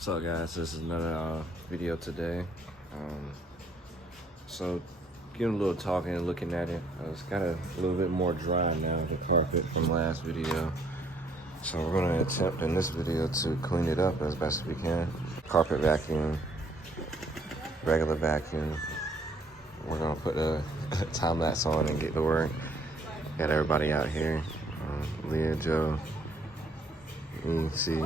What's up, guys? This is another video today. So getting a little talking and looking at it, it's got a little bit more dry now, the carpet from last video. So we're gonna attempt in this video to clean it up as best we can. Carpet vacuum, regular vacuum. We're gonna put a time lapse on and get to work. Got everybody out here, Leah, Joe, me, C.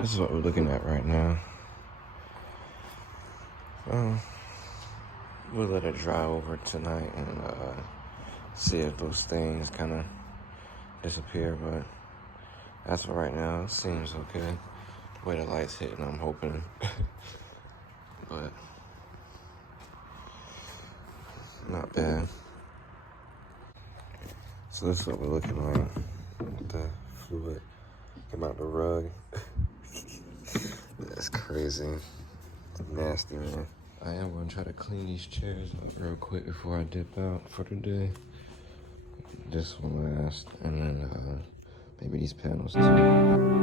This is what we're looking at right now. We'll let it dry over tonight and see if those things kind of disappear, but as for right now, it seems okay. The way the light's hitting, I'm hoping. But not bad. So this is what we're looking like. The fluid came out the rug. That's crazy. Nasty, man. I am gonna try to clean these chairs up real quick before I dip out for the day. This one last, and then maybe these panels too.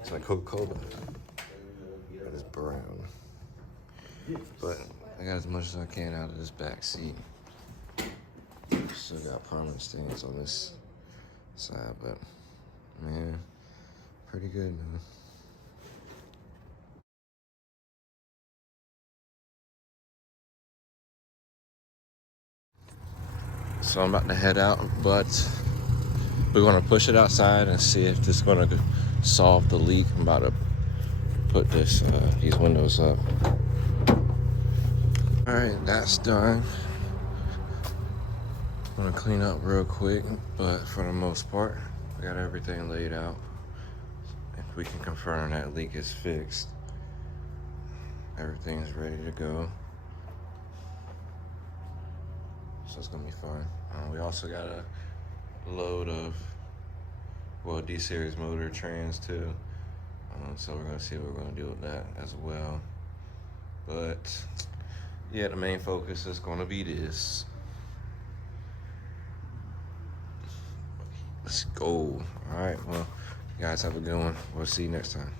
It's like Coca-Cola, but it's brown. But I got as much as I can out of this back seat. Still got permanent stains on this side, but man, pretty good, man. So I'm about to head out, but we're gonna push it outside and see if this is gonna solve the leak. I'm about to put this these windows up. All right, that's done. I'm gonna clean up real quick, but for the most part, we got everything laid out. If we can confirm that leak is fixed, everything's ready to go. So it's gonna be fun. We also got a load of, well, D-series motor trans too. So we're gonna see what we're gonna do with that as well. But yeah, the main focus is gonna be this. Let's go. All right, well, you guys have a good one. We'll see you next time.